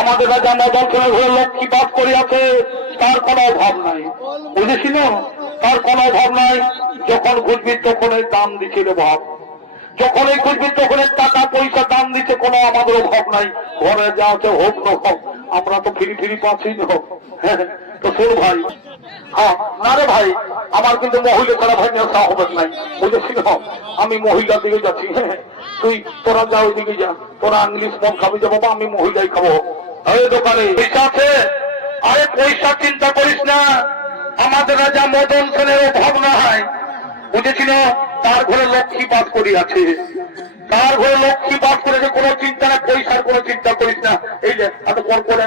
আমাদের রাজা মদন সেনের ঘরে লক্ষ্মী বাস করিয়াছে, তার কোনো অভাব নাই, বুঝেছিল? তার কোনো অভাব নাই। যখন খুঁজবি তখন দাম দিছিল ভাব, যখনই খুঁজবি তখন টাকা পয়সা দাম দিতে কোনো আমাদের অভাব নাই। ঘরে যা আছে হোক না হোক, আমরা তো ফিরি ফিরি পাচ্ছি না হোক। হ্যাঁ তো শোন ভাই, হ্যাঁ না রে ভাই, আমার কিন্তু মহিলা ছাড়া ভাই নেশা হবে নাই, বুঝেছিল? আমি মহিলার দিকে যাচ্ছি। হ্যাঁ তুই তোরা যা ওই দিকে যা, তোরা ইংলিশ মদ খাবি যে বাবা, আমি মহিলাই খাবো। আরে দোকানে পয়সা আছে, আরে পয়সা চিন্তা করিস না, আমাদের রাজা মদন সেনের অভাব না হয়, বুঝেছিল? তার ঘরে লক্ষ্মী বাস করিয়াছে, তার ঘরে লক্ষ্মী বাস করেছে, কোনো চিন্তা না, পয়সার কোনো চিন্তা করিস না। এই যে এত পর করে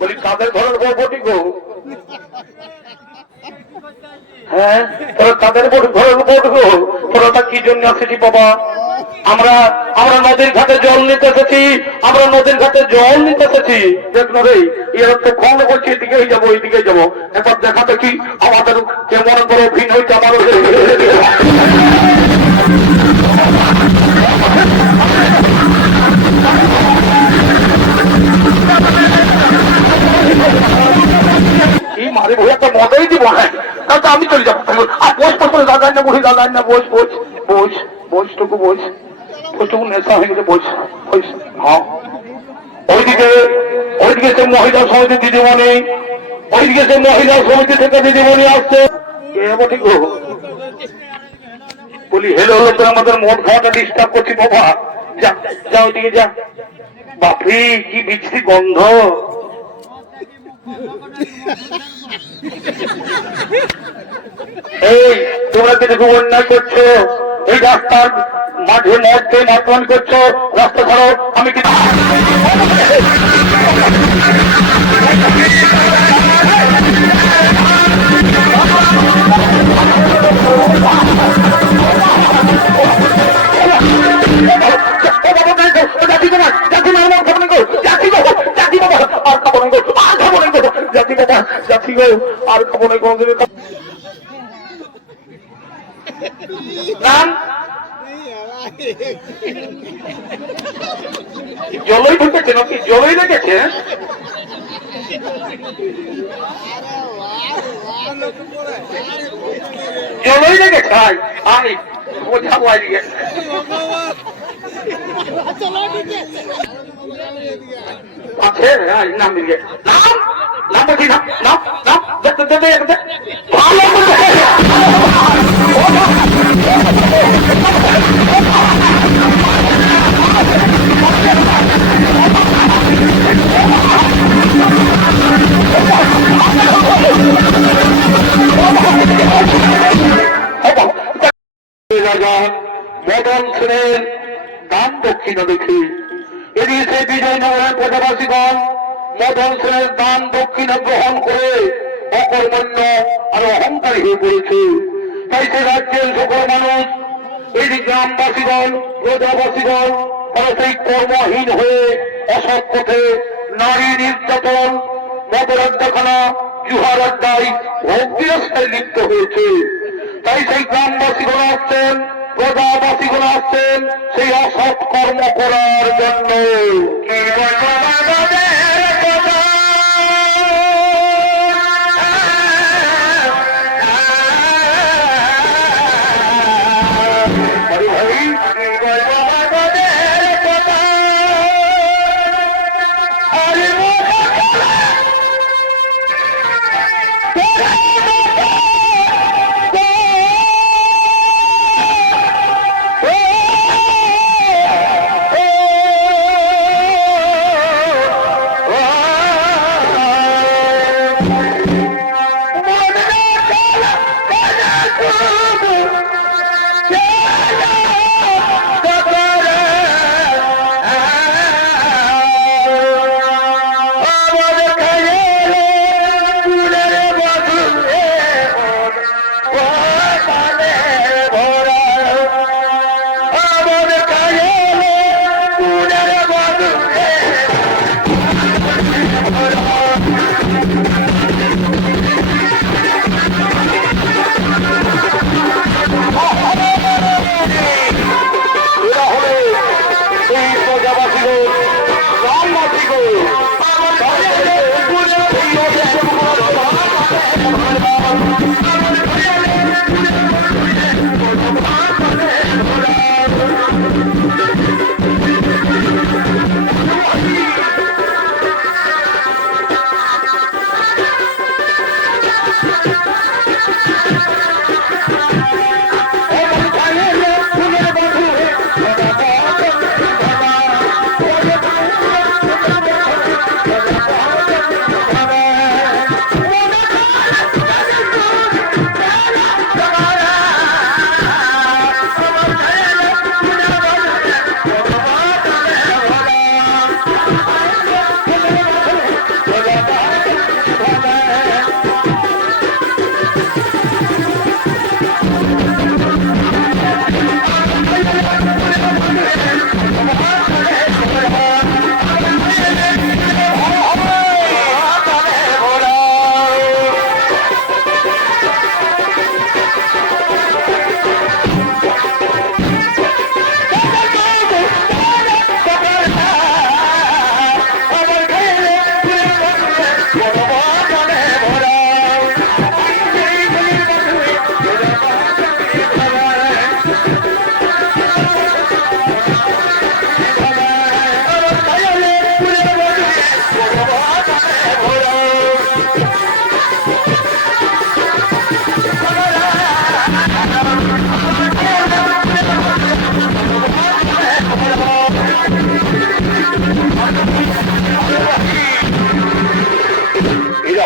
বলি কাদের ঘরের বউ বটি গো? হ্যাঁ তোরা কাদের ঘরের বউ গো? তোরা কি জন্য আসেছি বাবা? আমরা আমরা নদীর ঘাটে জল নিতে এসেছি, আমরা নদীর ঘাটে জল নিতে এসেছি। দেখলো রে, এরা তো কম বলছে এদিকেই যাবো ওইদিকেই যাবো, একবার দেখা দেখি আমাদের কেমন বড় ভিন হইতে আমার কি মারে বই একটা মজাই দিব। হ্যাঁ তাহলে আমি চলে যাবো। আর বস বস দাদাই না বসি, দাদাই না বস বস বস বসটুকু বস, বসটুকু নেশা হয়ে গেছে, বস বস। হ্যাঁ ওইদিকে ওইদিকে সে মহিলা সমিতি দিদিমণি, ওইদিকে সে মহিলা সমিতি থেকে দিদিমণি আসছে। ঠিক বলি হেলো হলো তো আমাদের মদ খাওয়াটা ডিস্টার্ব করছি বাবা, যা যা ওইদিকে যা। বাপরে কি বিচ্ছিরি গন্ধ। এই তোমরা যদি খুব অন্যায় করছো, এই রাস্তার মাঝে মধ্যে মারধর করছো, রাস্তা ছাড়ো। আমি কি আর খাবো না কোনদিন। জলই ঢুকেছে নাকি? জলই লেগেছে? জলই লেগেছে? আই বোঝাবো আজকে। আছে নাম দিকে, নাম নাম বলছি, নাম নাম নাম ভালো রাজা মদন সেনের দান দক্ষিণা দেখি, এদিকে বিজয়নগরের প্রজাবাসীগণ মদন সেনের দান দক্ষিণা গ্রহণ করে অকর্মণ্য আর অহংকারী হয়ে পড়েছে। তাই সে রাজ্যের সকল মানুষ, এই গ্রামবাসীগণ প্রজাবাসীগণ সেই কর্মহীন হয়ে অসৎ পথে নারী নির্যাতন, মদরাড্ডাখানা, জুহার আড্ডায় ভোগবিলাসে লিপ্ত হয়েছে। তাই সেই গ্রামবাসীগণ আসছেন, প্রজাবাসীগণ আসছেন সেই অসৎ কর্ম করার জন্য।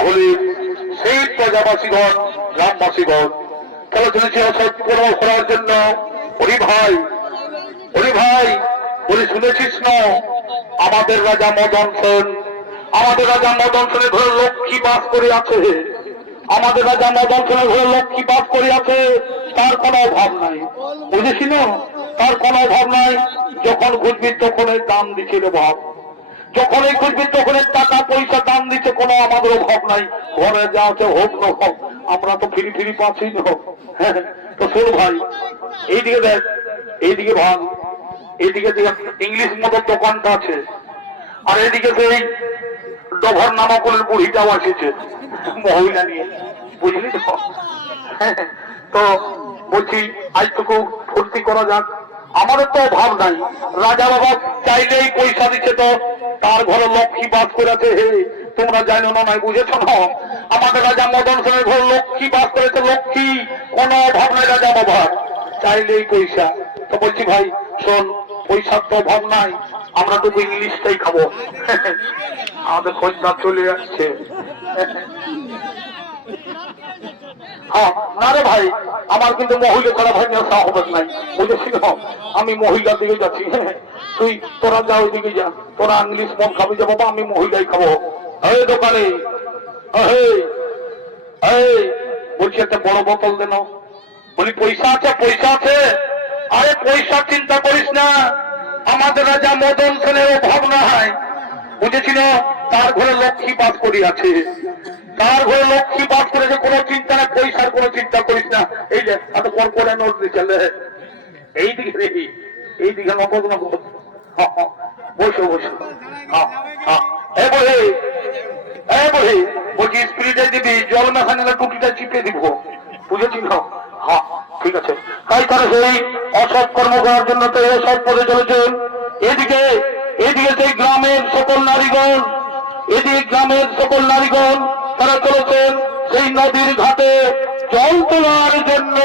হলে সেই প্রজাবাসীগণ গ্রামবাসীগণ তারা চলেছে অসৎ কর্ম করার জন্য। ওরে ভাই, ওরে ভাই, ওরে শুনেছিস না আমাদের রাজা মদন সেন, আমাদের রাজা মদন সেনের ঘরে লক্ষ্মী বাস করে আছে, আমাদের রাজা মদন সেনের ঘরে লক্ষ্মী বাস করে আছে, তার কোনো অভাব নাই। বুঝেছি না, তার কোনো অভাব নাই। যখন ঘুরবি তখন দাম দিচ্ছিল ভাব, যখন এই ঘুরবি তখন টাকা পয়সা দাম দিচ্ছে, কোনো আমাদের অভাব নাই। ঘরে যা আছে হোক না হোক, আমরা তো ফিরি ফিরি পাচ্ছি না। হ্যাঁ, তো শোন ভাই, এইদিকে দেখ, এইদিকে ভাগ, এইদিকে ইংলিশ মতো দোকানটা আছে, আর এদিকে সেই ডভর নামাকুলের বুড়িটাও এসেছে মহিলা নিয়ে, বুঝলি তো। তো বলছি আজটুকু ফুর্তি করা যাক, আমাদের তো অভাব নাই। রাজা বাবা চাইলেই পয়সা দিচ্ছে, তো তার ঘরে লক্ষ্মী বাস করেছে। হে, তোমরা জানো না, নাই বুঝেছ না, আমাদের রাজা মদন সেনের ঘরে লক্ষ্মী বাস করেছে, লক্ষ্মী, কোনো অভাব নাই রাজা বাবার, চাইলেই পয়সা। তো বলছি ভাই শোন, পয়সার তো অভাব নাই, আমরা তো ইংলিশটাই খাবো। আমাদের খোঁজটা চলে আসছে। হ্যাঁ, না রে ভাই, আমার কিন্তু মহিলা ছাড়া ভাই নেশা হবে নাই, বুঝেছি না, আমি মহিলার দিকে যাচ্ছি। হ্যাঁ, তুই তোরা যা ওই দিকে যা, তোরা ইংলিশ মদ খাবি যে বাবা, আমি মহিলাই খাবো। এই দোকানে, বলছি একটা বড় বোতল দেন। বলি পয়সা আছে, পয়সা আছে। আরে পয়সা চিন্তা করিস না, আমাদের রাজা মদন সেনের অভাব নাই, বুঝেছি না, তার ঘরে লক্ষ্মী বাস করি আছে, তার ঘরে লক্ষ্মী বাস করেছে, কোনো চিন্তা না, পয়সার কোনো চিন্তা করিস না। এই যে এত পর করে নোট চলে এইদিকে রে, এইদিকে নগদ নগদ। বসো বসো। বলছি স্পিরিটে দিবি, জল মাখানে টুটিটা চিপে দিব, বুঝেছি না। হ্যাঁ ঠিক আছে। তাই তারা সেই অসৎ কর্ম করার জন্য তো অসৎ পথে চলেছেন। এদিকে এদিকে সেই গ্রামের সকল নারীগণ, এদিকে গ্রামের সকল নারীগণ তারা চলেছেন সেই নদীর ঘাটে জল তোলার জন্য।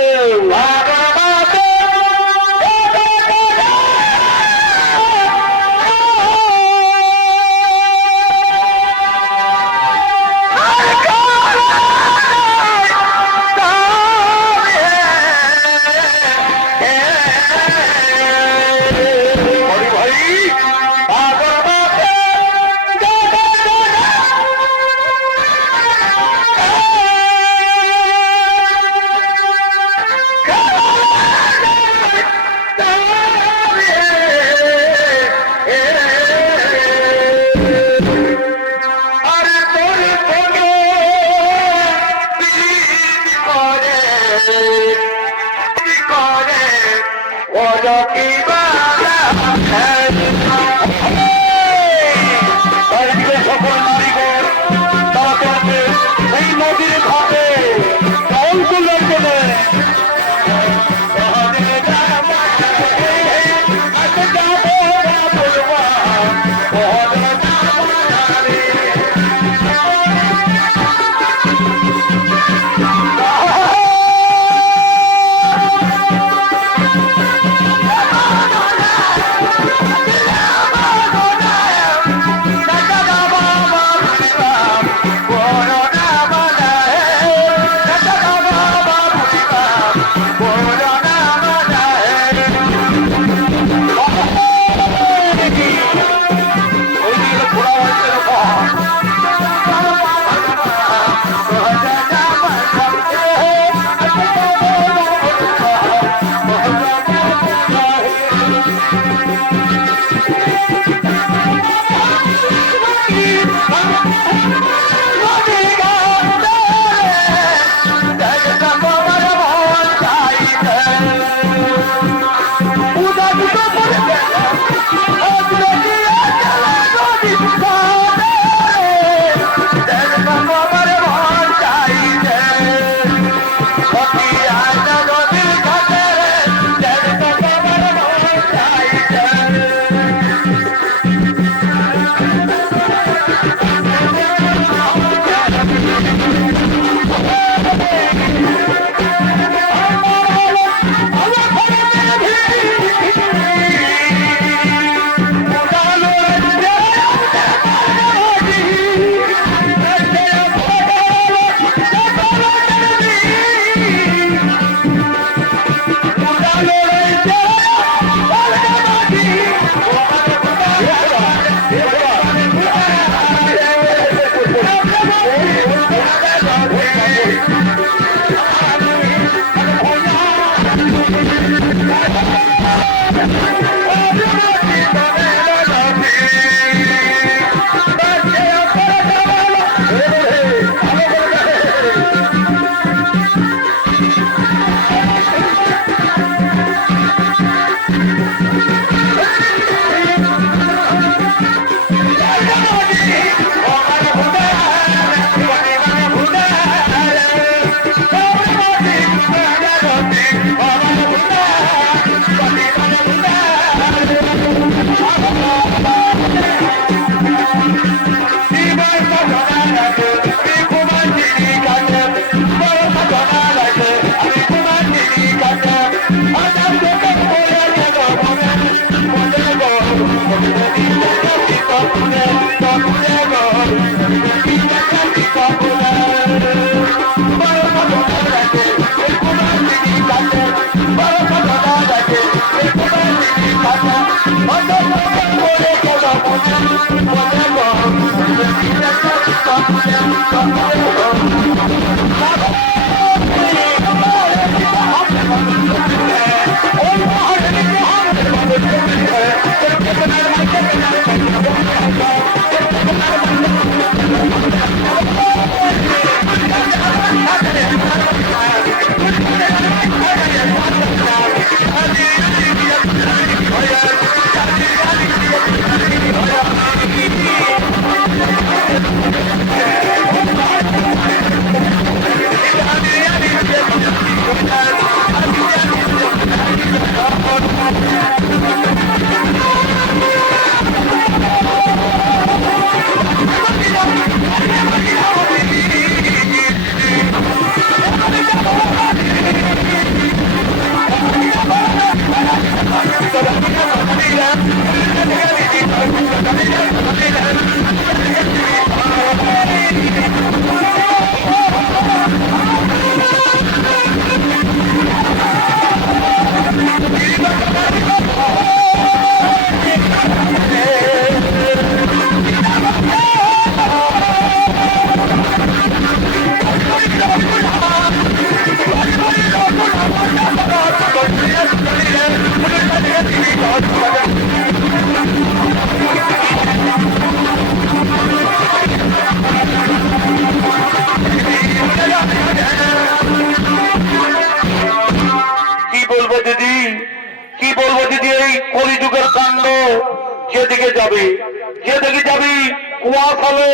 যেদিকে যাবি কুয়াশালে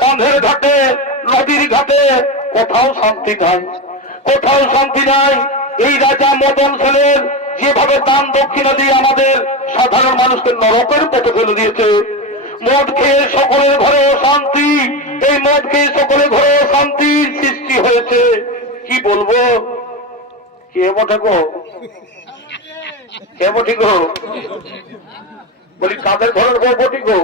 বাঁধের ঘাটে নদীর ঘাটে কোথাও শান্তি নাই, কোথাও শান্তি নাই। এই রাজা মদন সেনের যেভাবে দান দক্ষিণা দিয়ে আমাদের সাধারণ মানুষকে নরকের পথে ফেলে দিয়েছে। মদ খেয়ে সকলের ঘরে শান্তি, এই মদ খেয়ে সকলের ঘরে শান্তির সৃষ্টি হয়েছে। কি বলবো, কে বটে গো, কে বটি গো, বলি কাদের ঘরের বউ বটি গো?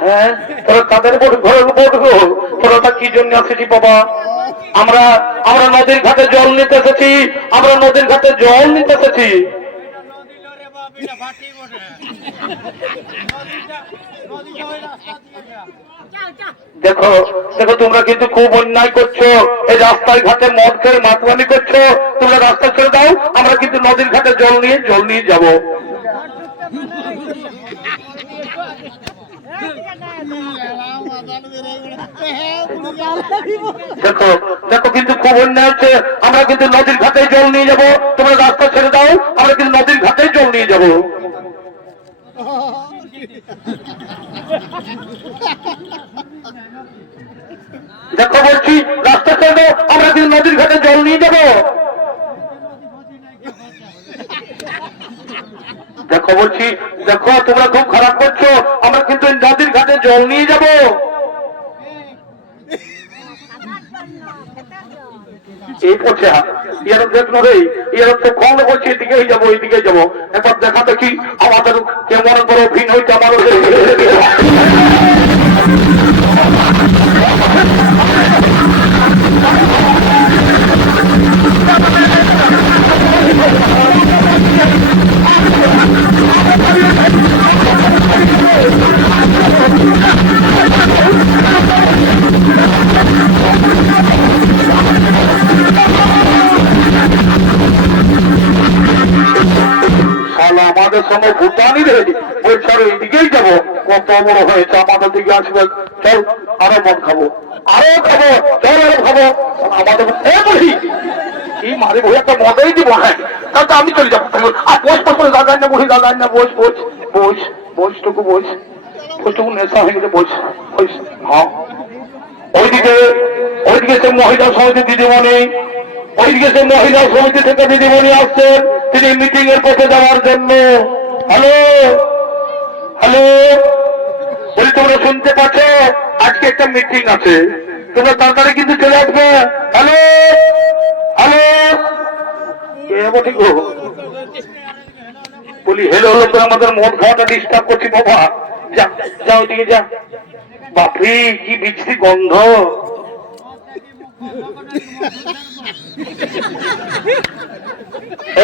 হ্যাঁ, তোরা কাদের ঘরের বউ গো? তোরা কি জন্য আসেছি বাবা? আমরা নদীর ঘাটে জল নিতে এসেছি, আমরা নদীর ঘাটে জল নিতে এসেছি। দেখো দেখো, তোমরা কিন্তু খুব অন্যায় করছো। এই রাস্তায় ঘাটে মদ খেয়ে মাতবানি করছো। তোমরা রাস্তা ছেড়ে দাও, আমরা কিন্তু নদীর ঘাটে জল নিয়ে যাবো। দেখো দেখো, কিন্তু খুব অন্যায় হচ্ছে। আমরা কিন্তু নদীর ঘাটে জল নিয়ে যাবো, তোমরা রাস্তা ছেড়ে দাও, আমরা কিন্তু নদীর ঘাটে জল নিয়ে যাবো। দেখো বলছি, রাস্তা ছেড়ে দাও, আমরা কিন্তু নদীর ঘাটে জল নিয়ে যাবো। দেখো বলছি, দেখো তোমরা খুব খারাপ করছো, আমরা কিন্তু নদীর ঘাটে জল নিয়ে যাবো। এই পড়ছে ইয়ার দেখলো রে, ইয়ার তো কম বলছি এদিকেই যাবো, এইদিকে যাবো। একবার দেখা দেখি আমাদের কেমন বড় ভিন হইতে আমারও আমাদের সঙ্গে ভুটানি রে বলছে, আরো এইদিকেই যাবো, কত বড় হয়েছে আমাদের দিকে আসবে, চল আরো মদ খাবো, আরো খাবো, চল আরো খাবো। আমাদের বলি এই মারে বই একটা মদেই দিব। হ্যাঁ, তাহলে আমি চলে যাবো। আর বস বস দাদাই না, বসি দাদাই না, বস বস বস বসটুকু বস, বসটুকু নেশা হয়ে গেছে, বস বস। হ্যাঁ, ওইদিকে সে মহিলা সমিতি দিদিমণি, ওইদিকে সে মহিলা সমিতি থেকে দিদিমণি আসছেন, তিনি মিটিং এর পথে যাওয়ার জন্য। হ্যালো হ্যালো, বলি তোমরা শুনতে পাচ্ছ? আজকে একটা মিটিং আছে, তোমরা তাড়াতাড়ি কিন্তু চলে আসবে। হ্যালো হ্যালো, ঠিক বলি হেলো হলো, তো আমাদের মদ খাওয়াটা ডিস্টার্ব করছি বাবা। যা যা, ওইদিকে যা। বাপরে কি বিচ্ছিরি গন্ধ।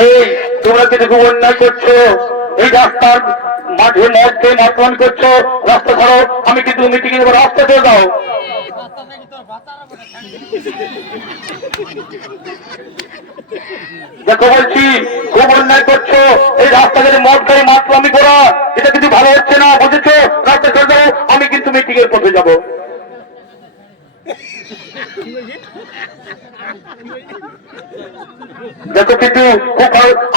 এই তোমরা কিন্তু খুব অন্যায় করছো, এই রাস্তার মাঠে মধ্যে মাতমান করছো, রাস্তা ছাড়ো। আমি কিন্তু মিটিং এবার রাস্তা চলে যাও। দেখো বলছি, খুব অন্যায় করছো। এই রাস্তা যদি মদ খাই মাতলামি করা, এটা কিন্তু ভালো হচ্ছে না, বুঝেছো? রাস্তা চলে যাও, আমি কিন্তু মিটিং এর পথে যাবো। দেখো কিন্তু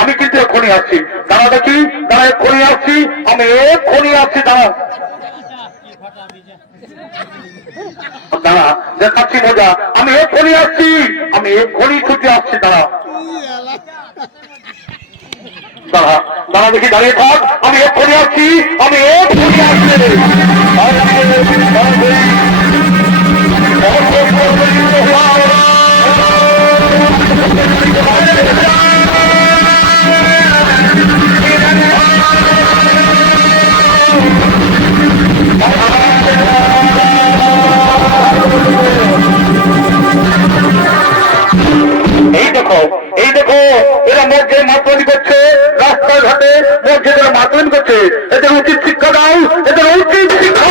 আমি কিন্তু এক্ষুনি আসছি, দাঁড়া দেখি, দাঁড়া এক্ষুনি আসছি, আমি এক্ষুনি আসছি, দাঁড়া দাঁড়া দেখাচ্ছি মজা, আমি এক্ষুনি আসছি, আমি এক্ষুনি ছুটে আসছি, দাঁড়া দাঁড়া দাঁড়া দেখি, দাঁড়িয়ে থাক, আমি এক্ষুনি আসছি, আমি এক্ষুনি আসছি। এই দেখো এরা মধ্যে মাতলামি করছে, রাস্তাঘাটে মধ্যে যারা মাতলামি করছে, এদের উচিত শিক্ষা দাও, এদের উচিত শিক্ষা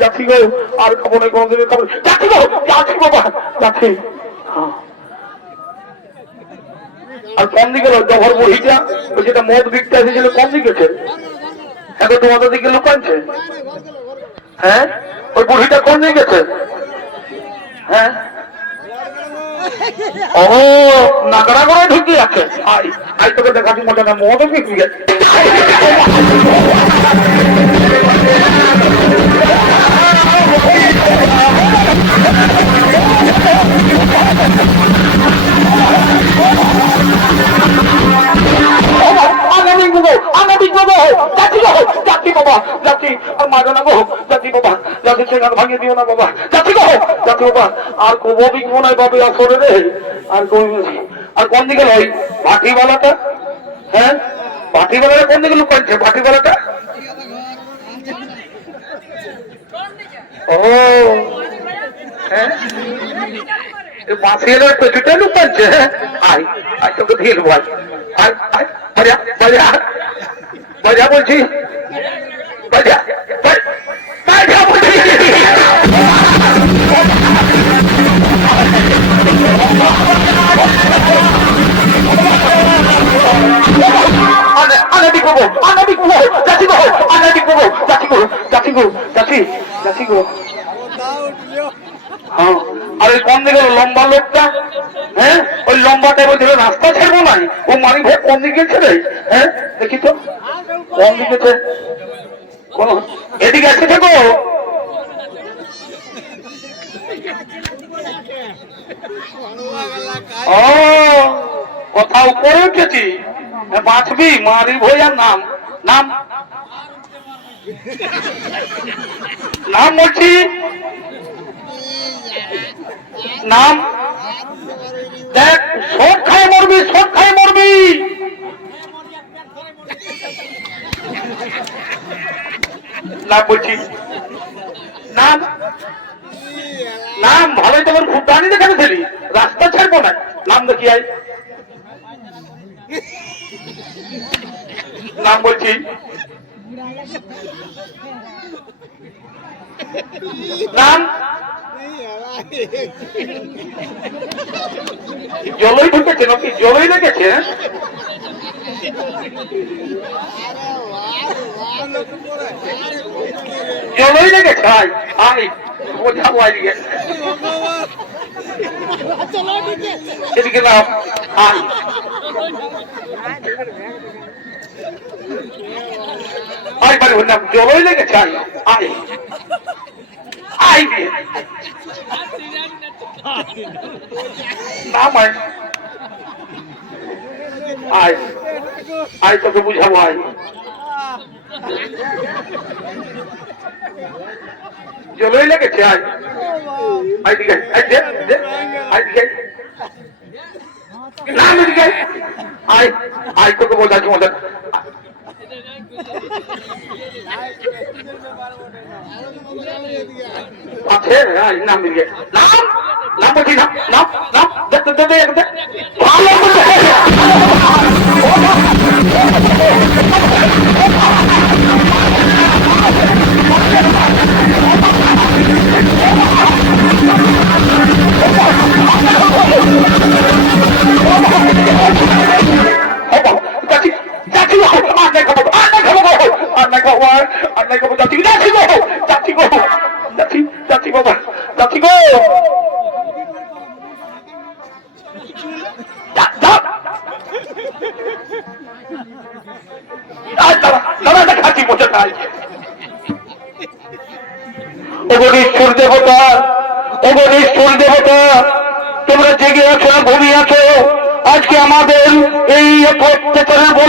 যাচ্ছি গো, আর খাবো না কোনদিন খাবো, যাচ্ছি গো, যাচ্ছি বাবা, যাচ্ছি। আর কোন দিকে জহর বহিটা, ওই যেটা মদ বিকতে এসেছিল কোন দিকেছে? এখন তোমাদের দিকে লুকাচ্ছে। হ্যাঁ, ওই বুড়িটা কোন দিকে গেছে? হ্যাঁ, ও নাগড়া করে ঢুকে আছে। আই আই তোকে দেখাচ্ছি মজা না, মদও বিক্রি গেছে। ভাঙিয়ে দিও না বাবা, যাচ্ছি গো, যাচ্ছি বাবা, আর কবো বিকবো না বাবা, আসলে রে আর কবি। আর কোন দিকে ওই ভাটিওয়ালাটা? হ্যাঁ, ভাটিওয়ালাটা কোন দিকে লুকাচ্ছে? ভাটিওয়ালাটা ও হ্যাঁ, বাসিয়ে পেছুটা লুকাচ্ছে। আয় আয় তোকে দিয়ে দেবো, আয় আয় আয়, বাজা বাজা বাজা বলছি, বাজা বাজা বলছি। আর ওই কোন দিকে লম্বা লোকটা? হ্যাঁ, ওই লম্বাটা বলছিল রাস্তা ছাড়বো নাই, ও মানি ভাই কোন দিকে ছেড়ে? হ্যাঁ দেখি তো কোন দিকে, কোন এদিকে আছে থাকো। ও কথা উপরে উঠেছি, বাঁচবি মারি ভইয়ার নাম, নাম নাম বলছি, নাম দেখ, সব খাই মরবি, সব খাই মরবি। নাম বলছি, নাম নাম ভালোই তখন খুব দানি দেখাতে ছিলি, রাস্তা ছাড়বো না, নাম দেখি আই, নাম বলছি, নাম জলই ঢুকেছে নাকি, জলই লেগেছে? জলই লেগেছে, আয় আয় বোঝাবো আজকে, এদিকে নাম, আয় আয় বাড়ি নাম, জলই লেগেছে, আয় আয় আয় নাম, আয় আয় আয় তোকে বুঝাবো, আয় জলই লেগেছে আয় আয় দিকে আয় দে দে আয় দিকে না দিকে আয় আয় তোকে বলছি মজা আছে আয় নাম দিকে নাম নাম বলছি নাম নাম নাম দেখতে দেখতে দেখতে ভালো দেবতা তোমরা জেগে আছো ঘুমিয়ে আছো আজকে আমাদের এই অত্যাচারের